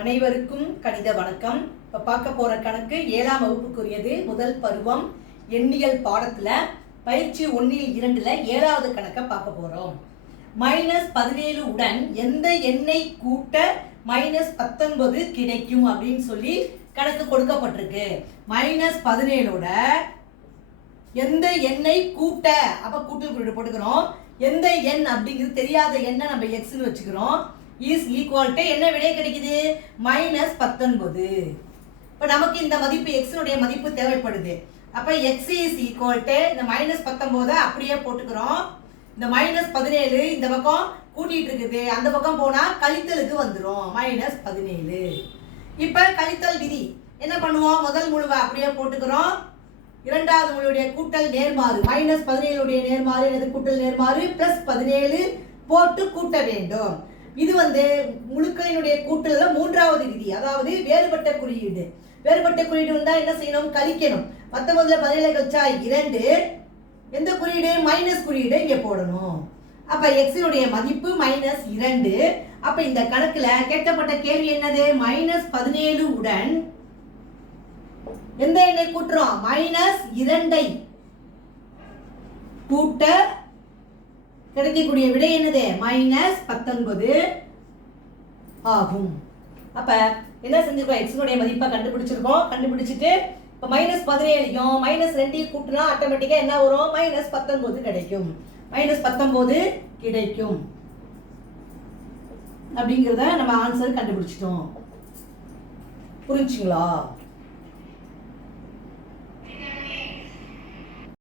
அனைவருக்கும் கணித வணக்கம். இப்போ பார்க்க போற கணக்கு 7ஆம் வகுப்புக்குரியது. முதல் பருவம் எண்ணியல் பாடத்துல பயிற்சி 1-2ல 7வது கணக்கை பார்க்க போறோம். -17 உடன் எந்த எண்ணை கூட்ட -19 கிடைக்கும் அப்படின்னு சொல்லி கணக்கு கொடுக்கப்பட்டிருக்கு. -17ஓட எந்த எண்ணை கூட்ட, அப்ப கூட்டல் குறியீடு போட்டுக்கிறோம். எந்த எண் அப்படிங்கிறது தெரியாத எண்ணை நம்ம எக்ஸ்னு வச்சுக்கிறோம். இஸ் ஈக்குவல் டு என்ன விடை கிடைக்குது? -19. இப்போ நமக்கு இந்த மதிப்பு எக்ஸினுடைய மதிப்பு தேவைப்படுது. அப்போ எக்ஸ் இஸ் ஈக்குவல் டு இந்த -19 அப்படியே போட்டுக்கிறோம். இந்த -17 இந்த பக்கம் கூட்டிட்டு இருக்குது, அந்த பக்கம் போனா கழித்தலுக்கு வந்துடும். -17. இப்போ கழித்தல் விதி என்ன பண்ணுவோம்? முதல் முழுவை அப்படியே போட்டுக்கிறோம். இரண்டாவது முழுவுடைய கூட்டல் நேர்மாறு, -17 நேர்மாறு எனது கூட்டல் நேர்மாறு +17 போட்டு கூட்ட வேண்டும். இது முழுக்களினுடைய கூட்டல்ல 3வது விதி, அதாவது வேறுபட்ட குறியீடு. வேறுபட்ட குறியீடு வந்தா என்ன செய்யணும்? கழிக்கணும். 19ல 17 கழிச்சா 2, எந்த குறியீடு? மைனஸ் குறியீடு இங்க போடணும். அப்ப எக்ஸினுடைய மதிப்பு -2. அப்ப இந்த கணக்குல கேட்கப்பட்ட கேள்வி என்னது? -17 உடன் எந்த எண்ணை கூட்டுறோம்? -2 கூட்ட கிடைக்கக்கூடிய விடை என்னது? -19 ஆகும். அப்ப என்ன செஞ்சிருக்கோம்? எக்ஸினுடைய மதிப்பை கண்டுபிடிச்சிருக்கோம். கண்டுபிடிச்சிட்டு இப்ப -17யும் -2 கூட்டினா ஆட்டோமேட்டிக்கா என்ன வரும்? -19 கிடைக்கும். -19 கிடைக்கும் அப்படிங்கிறத நம்ம ஆன்சர் கண்டுபிடிச்சிட்டோம். புரிஞ்சுங்களா?